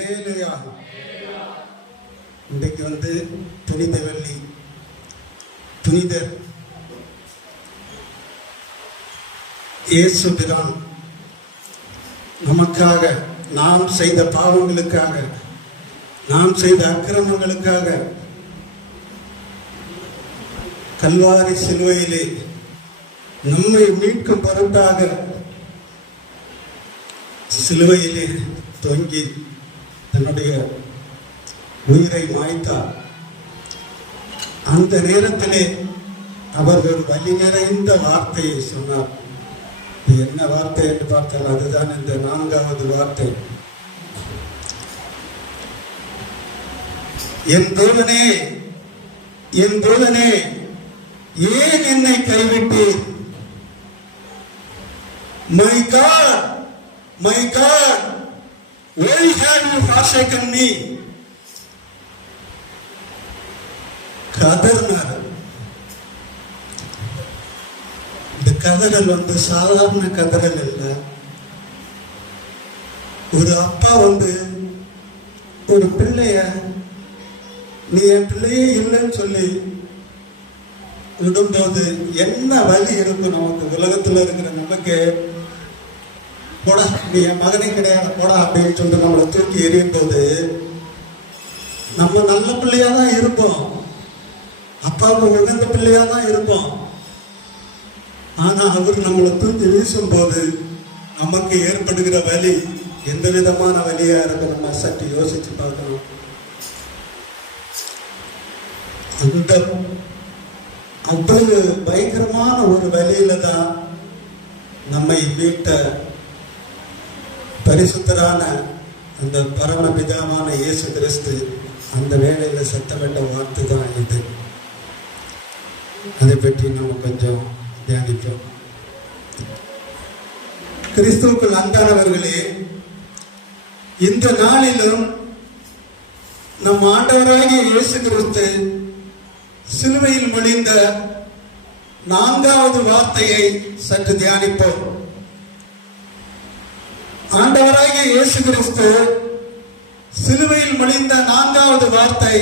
அல்லேலூயா. இன்றைக்கு புனித வெள்ளி. புனிதர் இயேசு பிரான் நமக்காக, நாம் செய்த பாவங்களுக்காக, நாம் செய்த அக்கிரமங்களுக்காக கல்வாரி சிலுவையிலே நம்மை மீட்கும் பொருட்டாக சிலுவையிலே தொங்கி தன்னுடைய உயிரை மாய்த்தார். அந்த நேரத்திலே அவர் ஒரு வலி நிறைந்த வார்த்தையை சொன்னார். என்ன வார்த்தை என்று பார்த்தால் அதுதான் இந்த 4வது வார்த்தை. என் தேவனே, என் தேவனே, ஏன் என்னை கைவிட்டீர்? My God, my God, why have you forsaken me? கதறினார். இந்த கதறல் சாதாரண கதறல் இல்ல. ஒரு அப்பா ஒரு பிள்ளைய, நீ என் பிள்ளையே இல்லைன்னு சொல்லி விடும்போது என்ன வலி இருக்கும் நமக்கு. உலகத்துல இருக்கிற நமக்கு, போடா நீ என் மகனே கிடையாது போடா அப்படின்னு சொல்லிட்டு நம்மளை தூக்கி எறியும் போது நம்ம நல்ல பிள்ளையா தான் இருப்போம், அப்பாவுக்கு உகந்த பிள்ளையா தான் இருப்போம். ஆனா அவர் நம்மளை தூக்கி வீசும் போது நமக்கு ஏற்படுகிற வலி எந்த விதமான வலியா இருக்கும் நம்ம சற்று யோசிச்சு பார்க்கணும். அந்த அவ்வளவு பயங்கரமான ஒரு வழியில தான் நம்மை மீட்ட பரிசுத்தரான அந்த பரமபிதாவான இயேசு கிறிஸ்து அந்த வேளையில சத்தமிட்ட வார்த்தை தான் இது. அதை பற்றி நம்ம கொஞ்சம் தியானிப்போம். கிறிஸ்துவுக்குள் அன்பானவர்களே, இந்த நாளிலும் நம் ஆண்டவராகிய இயேசு கிறிஸ்து சிலுவையில் மொழிந்த 4வது வார்த்தையை சற்று தியானிப்போம். ஆண்டவராகிய இயேசு கிறிஸ்து சிலுவையில் மொழிந்த 4வது வார்த்தை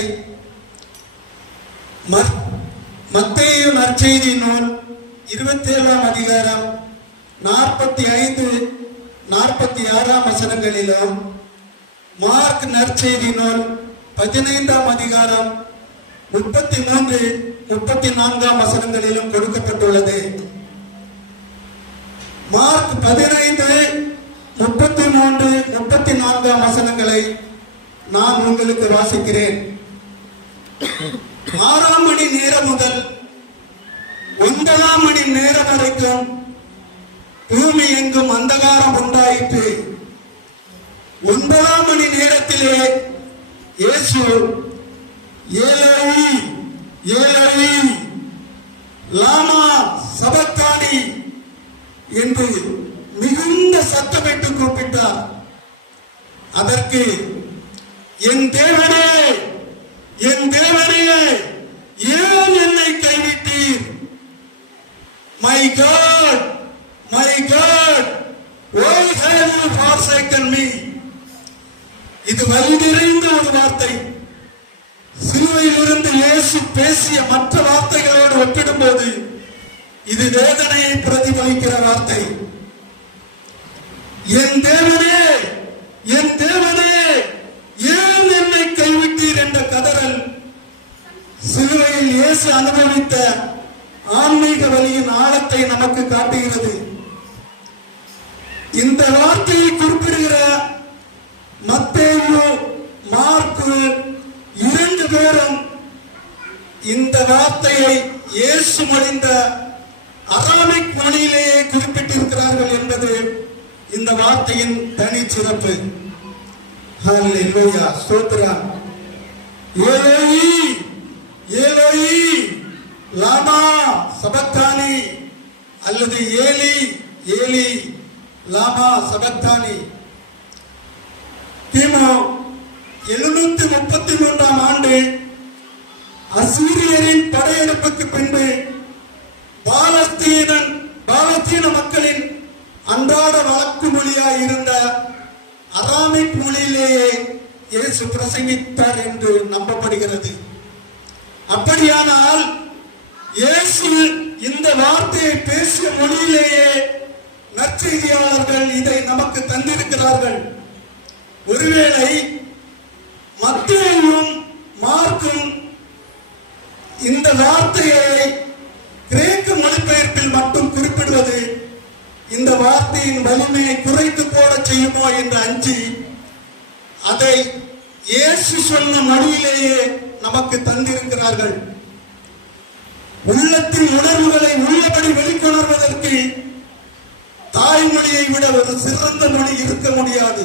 மத்தேயு நற்செய்தி நூல் 27ஆம் அதிகாரம் 45-46 வசனங்களிலும், மார்க் நற்செய்தி நூல் 15ஆம் அதிகாரம் 33-34 வசனங்களிலும் கொடுக்கப்பட்டுள்ளது. மார்க் 15-33-34 வசனங்களை நான் உங்களுக்கு வாசிக்கிறேன். 6 மணி நேரம் முதல் 9 மணி நேரம் வரைக்கும் பூமி எங்கும் அந்தகாரம் உண்டாயிற்று. 9 மணி நேரத்திலே இயேசு ஏலோயி ஏலோயி லாமா சபக்தானி என்று மிகுந்த சத்தமிட்டு கூப்பிட்டார். அதற்கு, என் தேவனே, என் தேவனே, ஏன் என்னை கைவிட்டீர்? My God, my God, why have you forsaken me? இது வலி நிறைந்த ஒரு வார்த்தை. சிலுவையில் இருந்து இயேசு பேசிய மற்ற வார்த்தைகளோடு ஒப்பிடும்போது இது வேதனையை பிரதிபலிக்கிற வார்த்தை. என் தேவனே, என் தேவனே, ஏன் என்னை கைவிட்டீர் என்ற கதறல் சிலுவையில் இயேசு அனுபவித்த ஆன்மீக வலியின் ஆழத்தை நமக்கு காட்டுகிறது. இந்த வார்த்தையை குறிப்பிடுகிற மத்தேயு, மார்க்கு 2 பேரும் இந்த வார்த்தையை இயேசு மொழிந்த அராமிக் மொழியிலேயே குறிப்பிட்டிருக்கிறார்கள் என்பது இந்த வார்த்தையின் தனி சிறப்பு. ஹல்லேலூயா, ஸ்தோத்திரம். ஏலோயி ஏலோயி லாமா சபக்தானி அல்லது ஏலி ஏலி லாமா சபக்தானி. கிமு 733ஆம் ஆண்டு அசீரியரின் படையெடுப்புக்கு பின்பு பாலஸ்தீன மக்களின் அன்றாட வழக்கு மொழியாய் இருந்த அராமிக் மொழியிலேயே இயேசு பிரசங்கித்தார் என்று நம்பப்படுகிறது. அப்படியானால் இயேசு இந்த வார்த்தையை பேசிய மொழியிலேயே நற்செய்தியாளர்கள் இதை நமக்கு தந்திருக்கிறார்கள். ஒருவேளை மத்தேயும் மார்க்கும் இந்த வார்த்தையை கிரேக்க மொழிபெயர்ப்பில் மட்டும் குறிப்பிடுவது இந்த வார்த்தையின் வலிமையை குறைத்து போட செய்யுமோ என்று அஞ்சி அதை இயேசு சொன்ன மொழியிலேயே நமக்கு தந்திருக்கிறார்கள். உள்ளத்தின் உணர்வுகளை உள்ளபடி வெளிக்கொணர்வதற்கு தாய்மொழியை விட ஒரு சிறந்த மொழி இருக்க முடியாது,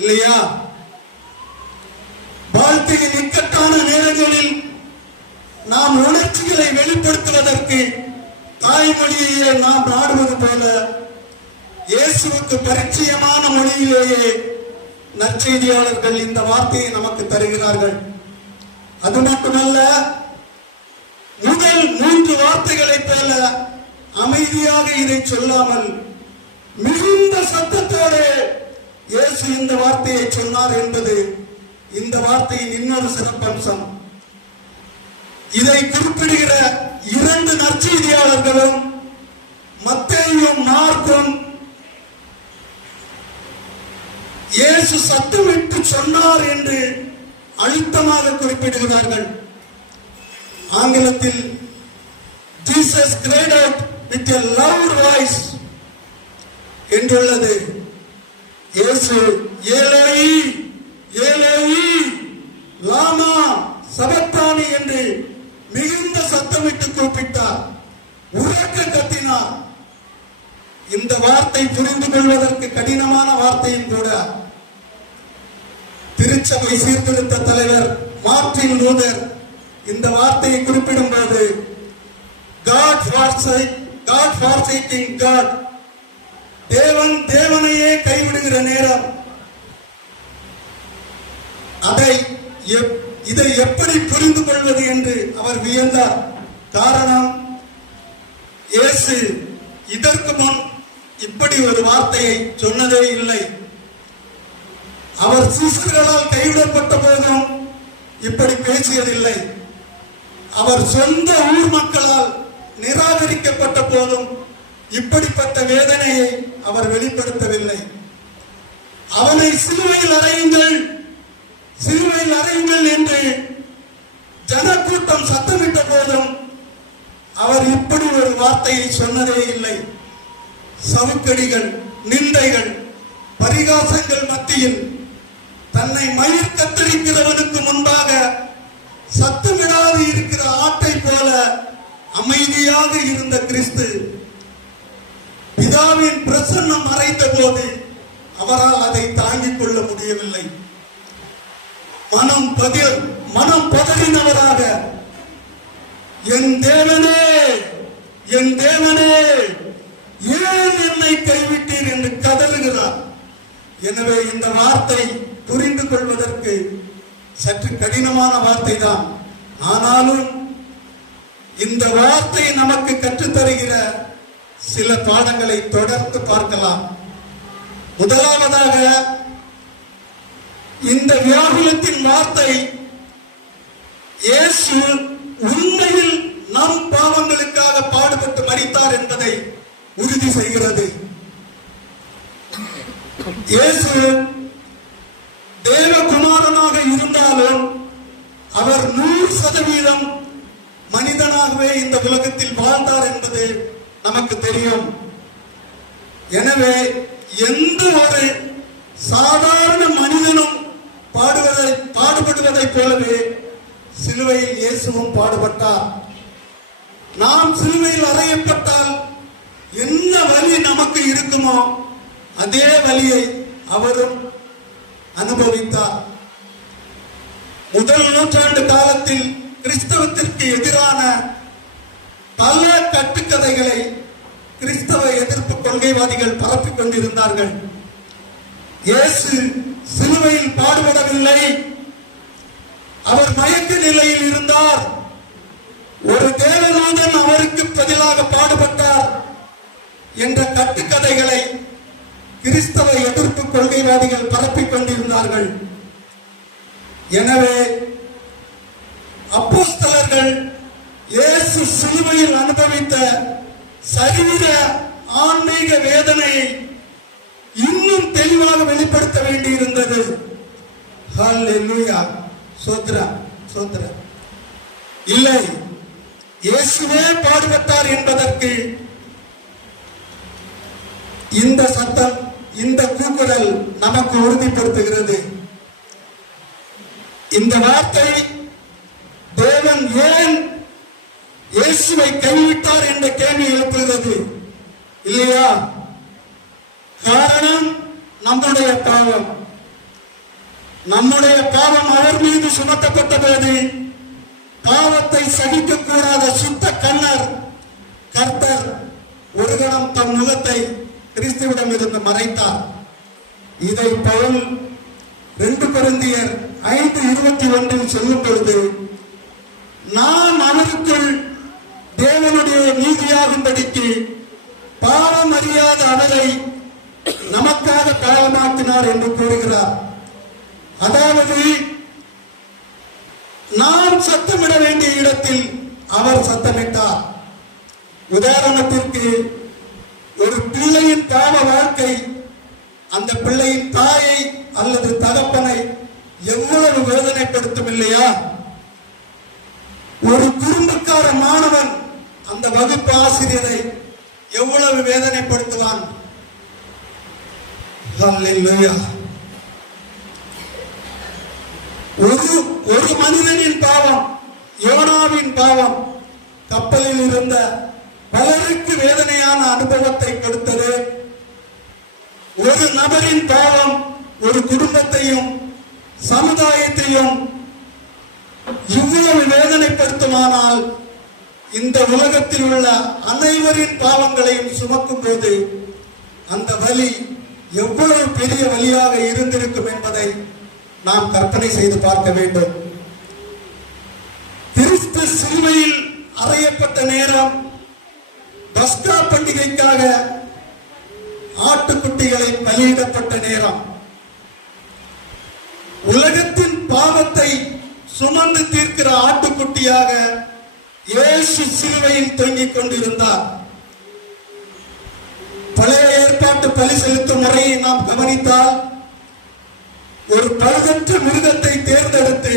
இல்லையா? வாழ்க்கையின் இக்கட்டான நேரங்களில் நாம் உணர்ச்சிகளை வெளிப்படுத்துவதற்கு தாய்மொழியையே நாம் நாடுவது போல இயேசுவுக்கு பரிச்சயமான மொழியிலேயே நற்செய்தியாளர்கள் இந்த வார்த்தையை நமக்கு தருகிறார்கள். அது மட்டுமல்ல, முதல் 3 வார்த்தைகளைப் போல அமைதியாக இதை சொல்லாமல் மிகுந்த சத்தத்தோடு இயேசு இந்த வார்த்தையை சொன்னார் என்பது இந்த வார்த்தையின் இன்னொரு சிறப்பம்சம். இதை குறிப்பிடுகிற 2 நற்செய்தியாளர்களும் மத்தேயும் மார்க்கும் இயேசு சத்தமிட்டு சொன்னார் என்று அழுத்தமாக குறிப்பிடுகிறார்கள். ஆங்கிலத்தில் Jesus cried out with a loud voice என்றுள்ளது. இயேசு ஏலோயி ஏலோயி லாமா சபக்தானி என்று மிகுந்த சத்தமிட்டு கூப்பிட்டார், உரக்க கத்தினார். இந்த வார்த்தை புரிந்து கொள்வதற்கு கடினமான வார்த்தையும் கூட. திருச்சபை சீர்திருத்த தலைவர் மார்ட்டின் லூதர் இந்த வார்த்தையை குறிப்பிடும் போது God forsaking God, தேவன் தேவனையே கைவிடுகிற நேரம், இதை எப்படி புரிந்து கொள்வது என்று அவர் வியந்தார். காரணம், இயேசு இதற்கு முன் இப்படி ஒரு வார்த்தையை சொன்னதே இல்லை. அவர் சீசர்களால் கைவிடப்பட்ட போதும் இப்படி பேசியதில்லை. அவர் சொந்த ஊர் மக்களால் நிராகரிக்கப்பட்ட போதும் இப்படிப்பட்ட வேதனையை அவர் வெளிப்படுத்தவில்லை. அவனை சிலுவையில் அறையுங்கள், சிலுவையில் அறையுங்கள் என்று ஜனக்கூட்டம் சத்தமிட்ட போதும் அவர் இப்படி ஒரு வார்த்தையை சொன்னதே இல்லை. சவுக்கடிகள், நிந்தைகள், பரிகாசங்கள் மத்தியில் தன்னை மயிர் கத்தரிக்கிறவனுக்கு முன்பாக சத்தமிடாது இருக்கிற ஆட்டை போல அமைதியாக இருந்த கிறிஸ்து பிதாவின் பிரசன்னம் மறைந்த போது அவரால் அதை தாங்கிக் கொள்ள முடியவில்லை. மனம் பதறினவராக, என் தேவனே என் தேவனே ஏன் என்னை கைவிட்டீர் என்று கதறுகிறார். எனவே இந்த வார்த்தை புரிந்து கொள்வதற்கு சற்று கடினமான வார்த்தை தான். ஆனாலும் இந்த வார்த்தை நமக்கு கற்றுத்தருகிற சில பாடங்களை தொடர்ந்து பார்க்கலாம். முதலாவதாக, இந்த வியாகுலத்தின் வார்த்தை இயேசு உண்மையில் நம் பாவங்களுக்காக பாடுபட்டு மரித்தார் என்பதை உறுதி செய்கிறது. இயேசு தேவகுமாரனாக இருந்தாலும் அவர் 100% மனிதனாகவே இந்த உலகத்தில் வாழ்ந்தார் என்பது நமக்கு தெரியும். எனவே எந்த ஒரு சாதாரண மனிதனும் பாடுபடுவதைப் போலவே சிலுவையில் இயேசுவும் பாடுபட்டார். நாம் சிலுவையில் அறையப்பட்டால் என்ன வலி நமக்கு இருக்குமோ அதே வலியை அவரும் அனுபவித்தார். முதல் நூற்றாண்டு காலத்தில் கிறிஸ்தவத்திற்கு எதிரான பல கட்டுக்கதைகளை கிறிஸ்தவ எதிர்ப்பு கொள்கைவாதிகள் பரப்பிக் கொண்டிருந்தார்கள். இயேசு சிலுவையில் பாடுபடவில்லை, அவர் மயக்க நிலையில் இருந்தார், ஒரு தேவதூதன் அவருக்கு பதிலாக பாடுபட்டார் என்ற கட்டுக்கதைகளை கிறிஸ்தவ எதிர்ப்பு கொள்கைவாதிகள் பரப்பிக் கொண்டிருந்தார்கள். எனவே அப்போஸ்தலர்கள் இயேசு சிலுவையில் அனுபவித்த சரீர ஆன்மீக வேதனையை இன்னும் தெளிவாக வெளிப்படுத்த வேண்டியிருந்தது. ஹல்லேலூயா, சோத்ரம் சோத்ரம். இல்லை, இயேசுவே பாடுபட்டார் என்பதற்கு இந்த சத்தம், இந்த கூக்குரல் நமக்கு உறுதிப்படுத்துகிறது. இந்த வார்த்தை தேவன் ஏன் இயேசுவை கைவிட்டார் என்ற கேள்வி எழுப்புகிறது இல்லையா? காரணம் நம்முடைய பாவம். நம்முடைய பாவம் அவர் மீது சுமத்தப்பட்ட போது பாவத்தை சகிக்க கூடாத சுத்த கண்ணர் கர்த்தர் ஒரு கணம் தம் முகத்தை கிறிஸ்துவிடம் இருந்து மறைத்தார். இதை பவுல் 2 கொரிந்தியர் 5:21 சொல்லும் பொழுது, நாம் அவருக்குள் தேவனுடைய நீதியாகும்படிக்கு பாவம் அறியாத அவரை நமக்காக பாவமாக்கினார் என்று கூறுகிறார். அதாவது நாம் சத்தமிட வேண்டிய இடத்தில் அவர் சத்தமிட்டார். உதாரணத்திற்கு, ஒரு பிள்ளையின் பாவ வாழ்க்கை அந்த பிள்ளையின் தாயை அல்லது தகப்பனை எவ்வளவு வேதனைப்படுத்தும் இல்லையா? ஒரு குறும்புக்கார மாணவன் அந்த வகுப்பு ஆசிரியரை எவ்வளவு வேதனைப்படுத்துவான். ஹல்லேலூயா. ஒரு மனிதனின் பாவம், யோனாவின் பாவம் கப்பலில் இருந்த பலருக்கு வேதனையான அனுபவத்தை கொடுத்தது. ஒரு நபரின் பாவம் ஒரு குடும்பத்தையும் சமுதாயத்தையும் இவ்வளவு வேதனைப்படுத்துமானால், இந்த உலகத்தில் உள்ள அனைவரின் பாவங்களையும் சுமக்கும் போது அந்த வலி எவ்வளவு பெரிய வலியாக இருந்திருக்கும் என்பதை நாம் கற்பனை செய்து பார்க்க வேண்டும். கிறிஸ்து சிலுவையில் அறையப்பட்ட நேரம் பஸ்கா பண்டிகைக்காக ஆட்டுக்குட்டிகளை பலியிடப்பட்ட நேரம். உலகத்தின் பாவத்தை சுமந்து தீர்க்கிற ஆட்டுக்குட்டியாக இயேசு சிலுவையில் தொங்கிக் கொண்டிருந்தார். பழைய ஏற்பாட்டு பலி செலுத்தும் முறையை நாம் கவனித்தால், ஒரு பழுதற்ற மிருகத்தை தேர்ந்தெடுத்து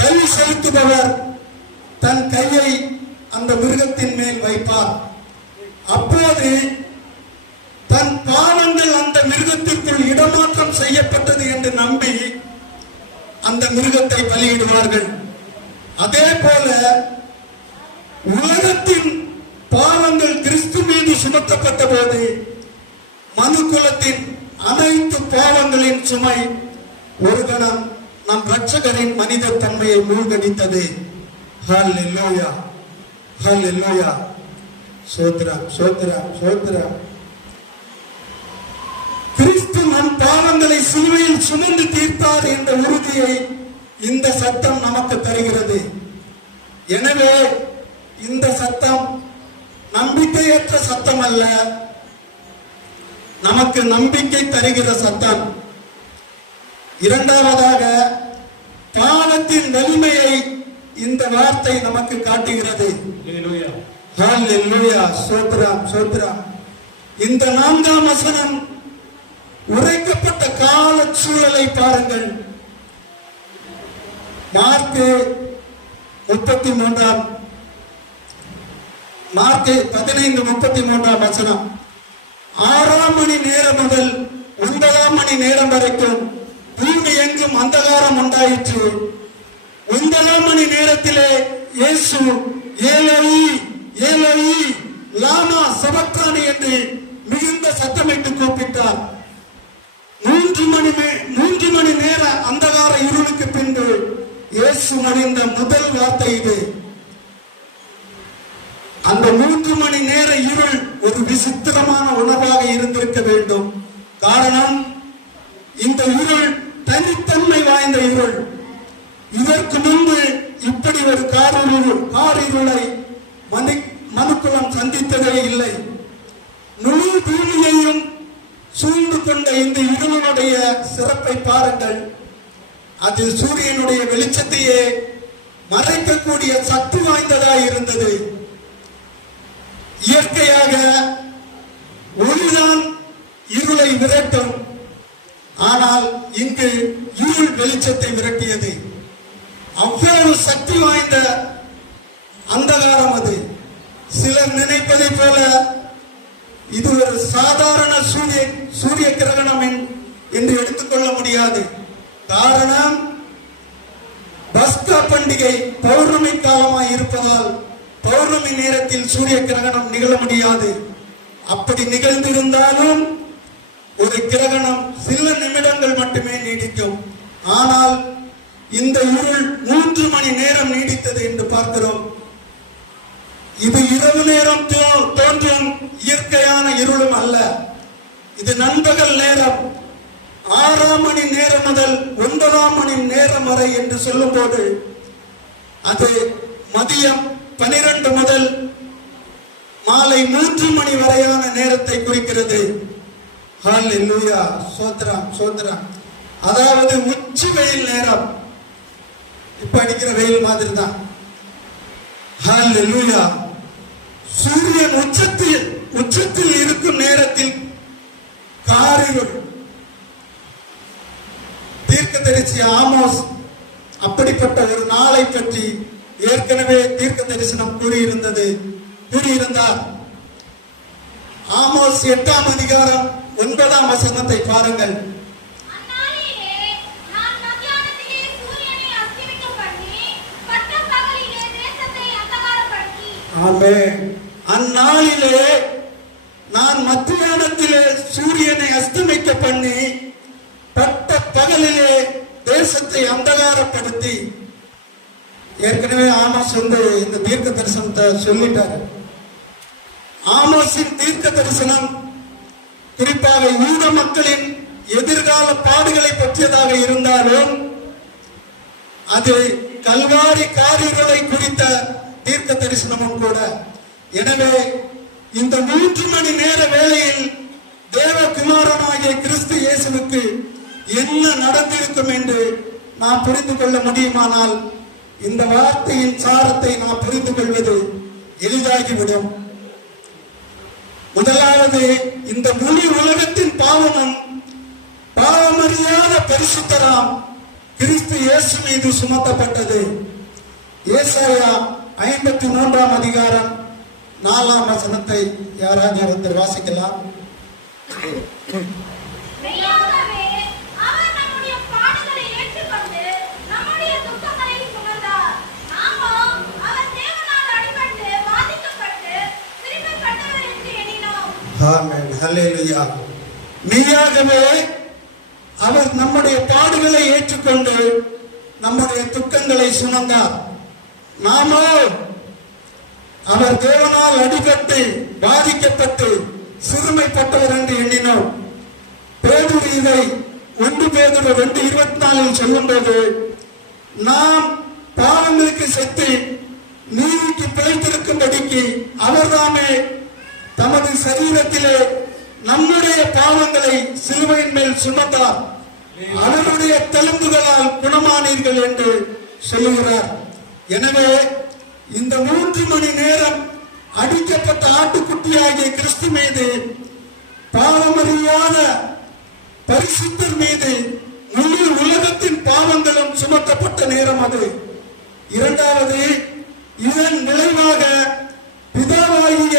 பலி செலுத்துபவர் தன் கையை அந்த மிருகத்தின் மேல் வைப்பார். அப்போது தன் பாவங்கள் அந்த மிருகத்திற்குள் இடமாற்றம் செய்யப்பட்டது என்று நம்பி அந்த மிருகத்தை பலியிடுவார்கள். அதே போல உலகத்தின் பாவங்கள் கிறிஸ்து மீது சுமத்தப்பட்ட போது மனுக்குலத்தின் அனைத்து பாவங்களின் சுமை ஒரு கணம் நம் இரட்சகரின் மனித தன்மையை மூழ்கடித்தது. ஹல்லேலூயா, ஹல்லேலூயா, சோத்ரம் சோத்ரம் சோத்ரம். கிறிஸ்து நம் பாவங்களை சிலுவையில் சுமந்து தீர்த்தார் என்ற உறுதியை இந்த சத்தம் நமக்கு தருகிறது. எனவே இந்த சத்தம் நம்பிக்கையற்ற சத்தம் அல்ல, நமக்கு நம்பிக்கை தருகிற சத்தம். இரண்டாவதாக, பாவத்தின் வலிமையை இந்த வார்த்தை நமக்கு காட்டுகிறது. ஹல்லேலூயா, சோத்ரம் சோத்ரம். இந்த 4ஆம் வசனம் உரைக்கப்பட்ட கால சூழலை பாருங்கள். மார்க்கு 15:33 வசனம். 6ஆம் மணி நேரம் முதல் 9ஆம் மணி நேரம் வரைக்கும் பூமி எங்கும் அந்தகாரம் உண்டாயிற்று. 9ஆம் மணி நேரத்திலே இயேசு ஏலோயி ஏலோயி லாமா சபக்தானி என்று மிகுந்த சத்தமிட்டு கூப்பிட்டார். 3 மணி நேர அந்தகார இருளுக்கு பின்பு இயேசு மணிந்த முதல் வார்த்தை இது. அந்த 3 மணி நேர இருள் ஒரு விசித்திரமான உணர்வாக இருந்திருக்க வேண்டும். காரணம், இந்த இருள் தனித்தன்மை வாய்ந்த இருள். இதற்கு முன்பு இப்படி ஒரு காரிருளை மனுக்குலம் சந்தித்ததே இல்லை. முழு பூமியையும் சூழ்ந்து கொண்ட இந்த இருளுடைய சிறப்பை பாருங்கள். அது சூரியனுடைய வெளிச்சத்தையே மறைக்கக்கூடிய சக்தி வாய்ந்ததாய் இருந்தது. இயற்கையாக ஒளிதான் இருளை விரட்டும், ஆனால் இங்கு இருள் வெளிச்சத்தை விரட்டியது. அவ்வளவு சக்தி வாய்ந்த அந்தகாரம் அது. சிலர் நினைப்பதை போல இது ஒரு சாதாரண சூரிய கிரகணம் என்று எடுத்துக்கொள்ள முடியாது. காரணம், பஸ்கா பண்டிகை பௌர்ணமி காலமாய் இருப்பதால் பௌர்ணமி நேரத்தில் சூரிய கிரகணம் நிகழ முடியாது. அப்படி நிகழ்ந்திருந்தாலும் ஒரு கிரகணம் சில நிமிடங்கள் மட்டுமே நீடிக்கும். ஆனால் இந்த இருள் 3 மணி நேரம் நீடித்தது என்று பார்க்கிறோம். இது இரவு நேரம் தோன்றும் இயற்கையான இருளும் அல்ல. இது நண்பகல் நேரம், 6 மணி நேரம் முதல் 9 மணி நேரம் வரை என்று சொல்லும் போது அது மதியம் 12 முதல் மாலை 3 மணி வரையான நேரத்தை குறிக்கிறது. ஹல்லேலூயா, சோத்ரம் சோத்ரம். அதாவது உச்சி வெயில் நேரம், இப்ப அடிக்கிற வெயில் மாதிரி தான். ஹல்லேலூயா. சூரியன் உச்சத்தில் இருக்கும் நேரத்தில் காரிருள். தீர்க்கதரிசி ஆமோஸ் அப்படிப்பட்ட ஒரு நாளை பற்றி ஏற்கனவே தீர்க்க தரிசனம் கூறியிருந்தார். ஆமோஸ் 8ஆம் அதிகாரம் 9ஆம் வசனத்தை பாருங்கள். ஆமென். அந்நாளிலே நான் மத்தியானத்திலே சூரியனை அஸ்தமிக்க பண்ணி பட்ட பகலிலே தேசத்தை அந்தகாரப்படுத்தி. ஏற்கனவே ஆமோஸ் இந்த தீர்க்க தரிசனத்தை சொல்லிட்டாரு. ஆமோஸின் தீர்க்க தரிசனம் குறிப்பாக யூத மக்களின் எதிர்கால பாடுகளை பற்றியதாக இருந்தாலும் அது கல்வாரி காரிருளை குறித்த தீர்க்க தரிசனமும் கூட. எனவே இந்த 3 மணி நேர வேளையில் தேவகுமாரனாகிய கிறிஸ்து இயேசுவுக்கு என்ன நடந்திருக்கும் என்று நாம் புரிந்து கொள்ள முடியுமானால் இந்த வார்த்தையின் சாரத்தை நாம் புரிந்து கொள்வது எளிதாகிவிடும். முதலாவது, இந்த முழு உலகத்தின் பாவமும் பாவமறியாத பரிசுத்தராம் கிறிஸ்து இயேசு மீது சுமத்தப்பட்டது. ஏசாயா 53ஆம் அதிகாரம் 4ஆம் வசனத்தை யாராவது ஒருத்தர் வாசிக்கலாம். ஆமென், ஹல்லேலூயா. மெய்யாகவே அவர் நம்முடைய பாடுகளை ஏற்றுக்கொண்டு நம்முடைய துக்கங்களை சுமந்தார். நாமோ அவர் தேவனால் அடிபட்டு பாதிக்கப்பட்டு சிறுமைப்பட்டவர் என்று எண்ணினோம். பேதுரு இதை 1 பேதுரு 2:24 சொல்லும்போது, நாம் பாவங்களுக்கு செத்து நீதிக்கு பிழைத்திருக்கும்படிக்கு அவர்தாமே தமது சரீரத்திலே நம்முடைய பாவங்களை சிலுவையின் மேல் சுமந்தார், அவருடைய தழும்புகளால் குணமானீர்கள் என்று சொல்லுகிறார். எனவே இந்த 3 மணி நேரம் அடிக்கப்பட்ட ஆட்டுக்குட்டியாகிய கிறிஸ்து மீது, பாவமறியாத பரிசுத்தர் மீது முழு உலகத்தின் பாவங்களும் சுமத்தப்பட்ட நேரம் அது. இரண்டாவது, இதன் விளைவாக பிதாவாகிய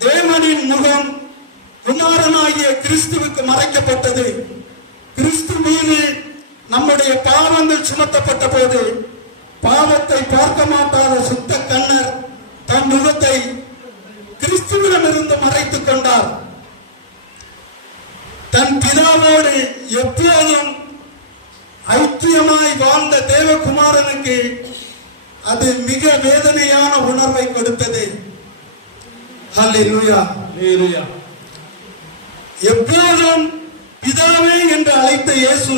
தேவனின் முகம் குமாரனாகிய கிறிஸ்துவுக்கு மறைக்கப்பட்டது. கிறிஸ்து மீது நம்முடைய பாவங்கள் சுமத்தப்பட்ட போது பாவத்தை பார்க்க மாட்டாத சுத்த கண்ணர் தன் முகத்தை கிறிஸ்துவிடமிருந்து மறைத்துக் கொண்டார். தன் பிதாவோடு எப்போதும் ஐக்கியமாய் வாழ்ந்த தேவகுமாரனுக்கு அது மிக வேதனையான உணர்வை கொடுத்தது. ஹல்லேலூயா, ஹல்லேலூயா. எப்போதும் பிதாவே என்று அழைத்த இயேசு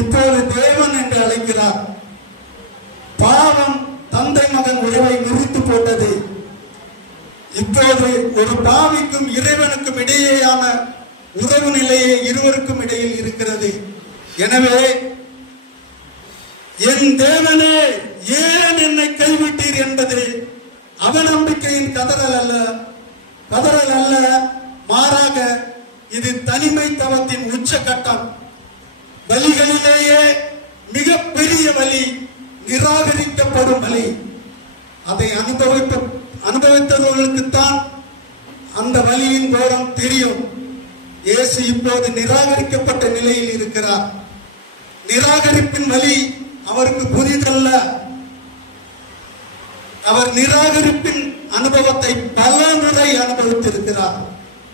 இப்போது தேவன் என்று அழைக்கிறார். பாவம் தந்தை மகன் உறவை முறித்து போட்டது. இப்போது ஒரு பாவிக்கும் இறைவனுக்கும் இடையேயான உறவு நிலையே இருவருக்கும் இடையில் இருக்கிறது. எனவே என் தேவனே ஏன் என்னை கைவிட்டீர் என்பது அவநம்பிக்கையின் கதறல் அல்ல, மாறாக இது தனிமை தவத்தின் உச்சகட்டம். வலிகளிலேயே மிக பெரிய வலி நிராகரிக்கப்படும் வலி. அதை அனுபவித்தவர்களுக்குத்தான் அந்த வலியின் கோரம் தெரியும். இயேசு இப்போது நிராகரிக்கப்பட்ட நிலையில் இருக்கிறார். நிராகரிப்பின் வலி அவருக்கு புதிதல்ல. அவர் நிராகரிப்பின் அனுபவத்தை பல முறை அனுபவித்திருக்கிறார்.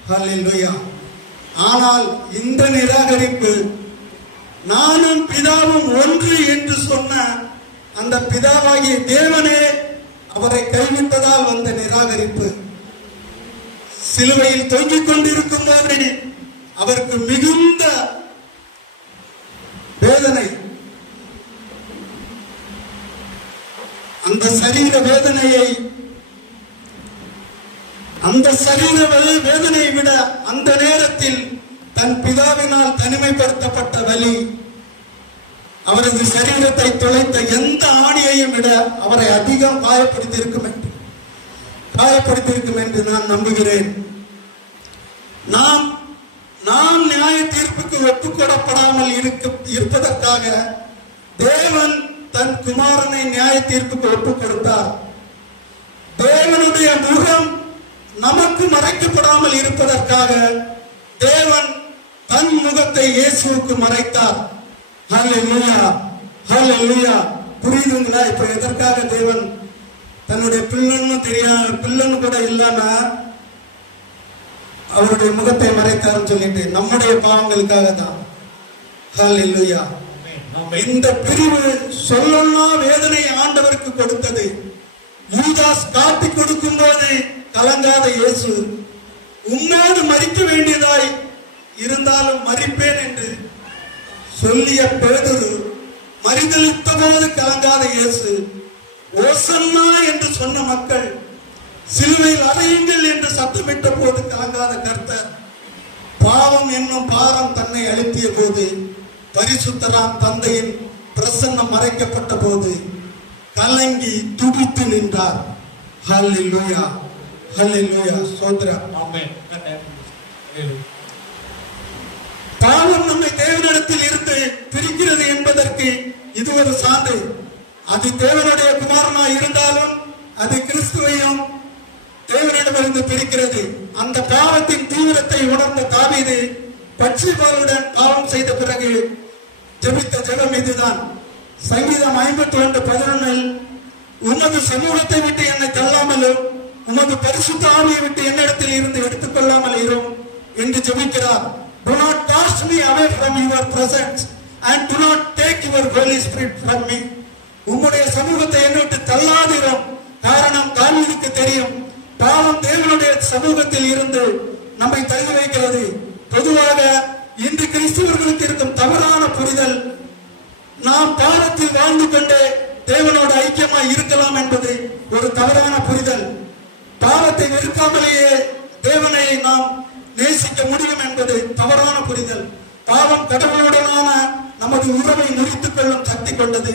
ஹல்லேலூயா. ஆனால் இந்த நிராகரிப்பு நானும் பிதாவும் ஒன்று என்று சொன்ன அந்த பிதாவாகிய தேவனே அவரை கைவிட்டதால் வந்த நிராகரிப்பு. சிலுவையில் தொங்கிக் கொண்டிருக்கும் போது அவருக்கு மிகுந்த வேதனை. அந்த சரீர வேதனையை விட அந்த நேரத்தில் தன் பிதாவினால் தனிமைப்படுத்தப்பட்ட வலி அவரது சரீரத்தை தொலைத்த எந்த ஆணியையும் விட அவரை அதிகம் காயப்படுத்தியிருக்கும் என்று நான் நம்புகிறேன். நாம் நியாய தீர்ப்புக்கு ஒப்புக்கொடப்படாமல் இருப்பதற்காக தேவன் தன் குமாரனை நியாய தீர்ப்புக்கு ஒப்புக் கொடுத்தார். தேவனுடைய முகம் நமக்கு மறைக்கப்படாமல் இருப்பதற்காக தேவன் தன் முகத்தை இயேசுவுக்கு மறைத்தார். ஹல்லேலூயா, ஹல்லேலூயா. புரியுதுங்களா? இப்ப எதற்காக தேவன் தன்னுடைய பிள்ளைன்னு கூட இல்லாம அவருடைய முகத்தை மறைத்தார்னு சொல்லிட்டு நம்முடைய பாவங்களுக்காக தான். ஹல்லேலூயா. இந்த பிரிவு சொல்லா வேதனை ஆண்டவருக்கு கொடுத்தது. யூதாஸ் காட்டி கொடுக்கும் போது கலங்காத இயேசு உன்னோடு மரிக்க வேண்டியதாய் இருந்தாலும் மரிப்பேன் என்று சொல்லிய பேதுரு மரிதளித்த போது கலங்காத இயேசு, ஓசன்னா என்று சொன்ன மக்கள் சிலுவையில் அறையுங்கள் என்று சத்தமிட்ட போது கலங்காத கர்த்தர், பாவம் என்னும் பாரம் தன்னை அழுத்திய போது, பரிசுத்தராம் தந்தையின் பிரசன்னம் மறைக்கப்பட்ட போது கலங்கி துடித்து நின்றார். ஹல்லேலூயா, ஹல்லேலூயா. சோதரம். ஆமென். பாவம் நம்மை தேவனிடத்தில் இருந்து பிரிக்கிறது என்பதற்கு இது ஒரு சான்று. அது தேவனுடைய குமாரனா இருந்தாலும் அது கிறிஸ்துவையும் தேவனிடமிருந்து பிரிக்கிறது. அந்த பாவத்தின் தீவிரத்தை உணர்ந்த தாவீது பட்சிபாலுடன் பாவம் செய்த பிறகு ஜெபித்த ஜெபம் இதுதான். சங்கீதம் 51:11 உமது சமூகத்தை விட்டு என்னை தள்ளாமலும் உமது பரிசுத்த ஆவியை விட்டு என்னிடத்தில் இருந்து எடுத்துக் கொள்ளாமல் இரும் என்று ஜெபிக்கிறார். Do not cast me away from your presence and do not take your Holy Spirit from me. உம்முடைய சமூகத்தை என்னை விட்டு தள்ளாதிரும். காரணம் தாவீதுக்கு தெரியும், பாவம் தேவனுடைய சமூகத்தில் இருந்து நம்மை தள்ளி வைக்கிறது. பொதுவாக இன்று கிறிஸ்தவர்களுக்கு இருக்கும் தவறான புரிதல், நாம் பாவத்தில் வாழ்ந்து கொண்டே தேவனோடு ஐக்கியமாய் இருக்கலாம் என்பது ஒரு தவறான புரிதல். பாவத்தை வெறுக்காமலேயே தேவனை நாம் நேசிக்க முடியும் என்பது தவறான புரிதல். பாவம் கடவுளுடனான நமது உறவை முறித்துக் கொள்ளும் சக்தி கொண்டது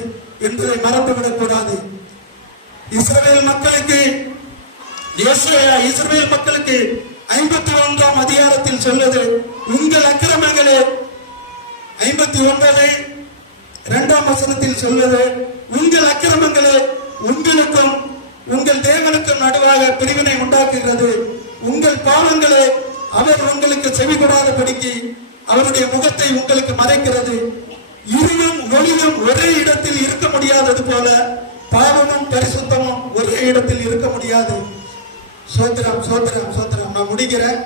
என்பதை மறந்துவிடக் கூடாது. இஸ்ரவேல் மக்களுக்கு 51 அதிகாரத்தில் சொல்வது, உங்கள் அக்கிரமங்களே 59:2 சொல்வது, உங்கள் அக்கிரமங்களே உங்களுக்கும் உங்கள் தேவனுக்கும் நடுவாக பிரிவினை உண்டாக்குகிறது. உங்கள் பாவங்களே அவர் உங்களுக்கு செவி கொடாதபடிக்கு அவருடைய முகத்தை உங்களுக்கு மறைக்கிறது. இருளும் ஒளியும் ஒரே இடத்தில் இருக்க முடியாதது போல பாவமும் பரிசுத்தமும் ஒரே இடத்தில் இருக்க முடியாது. சோத்திரம், சோத்திரம், சோத்திரம். நான் முடிக்கிறேன்.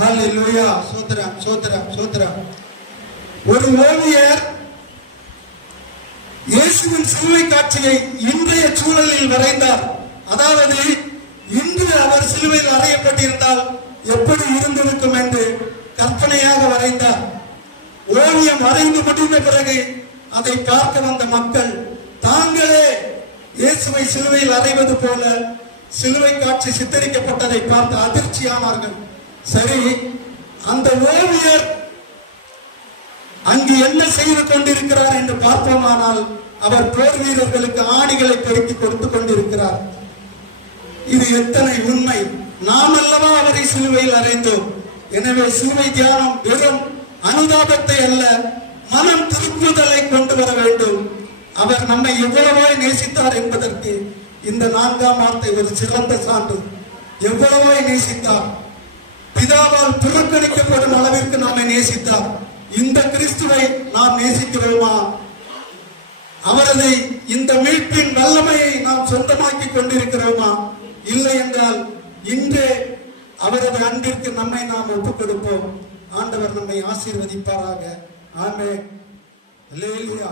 ஹல்லேலூயா. சோத்திரம், சோத்திரம், சோத்திரம். ஒரு ஓவியர் இயேசுவின் சிலுவை காட்சியை இன்றைய சூழலில் வரைந்தார். அதாவது இன்று அவர் சிலுவையில் அறையப்பட்டிருந்தால் எப்படி இருந்திருக்கும் என்று கற்பனையாக வரைந்தார். ஓவியம் வரைந்து முடிந்த பிறகு அதை பார்க்க வந்த மக்கள் தாங்களே இயேசுவை சிலுவையில் அறைவது போல சிலுவை காட்சி சித்தரிக்கப்பட்டதை பார்த்து அதிர்ச்சியானார்கள். சரி, அந்த ஓவியர் அங்கு என்ன செய்து கொண்டிருக்கிறார் என்று பார்ப்போமானால் அவர் போர் வீரர்களுக்கு ஆணிகளை பெருக்கி கொடுத்து கொண்டிருக்கிறார். இது எத்தனை உண்மை! நாம் அல்லவா அவரை சிலுவையில் அறைந்தோம். எனவே சிலுவை தியானம் வெறும் அனுதாபத்தை அல்ல, மனம் திருப்புதலை கொண்டு வர வேண்டும். அவர் நம்மை எவ்வளவாய் நேசித்தார் என்பதற்கு இந்த 4ஆம் வார்த்தை ஒரு சிறந்த சான்று. எவ்வளவாய் நேசித்தார்! பிதாவால் புறக்கணிக்கப்படும் அளவிற்கு நம்மை நேசித்தார். இந்த கிறிஸ்துவை நாம் நேசிக்கிறோமா? அவரது இந்த மீட்பின் வல்லமையை நாம் சொந்தமாக்கி கொண்டிருக்கிறோமா? இல்லை என்றால் இன்றே அவரது அன்பிற்கு நம்மை நாம் ஒப்புக் கொடுப்போம். ஆண்டவர் நம்மை ஆசீர்வதிப்பாராக. ஆமென். அல்லேலூயா.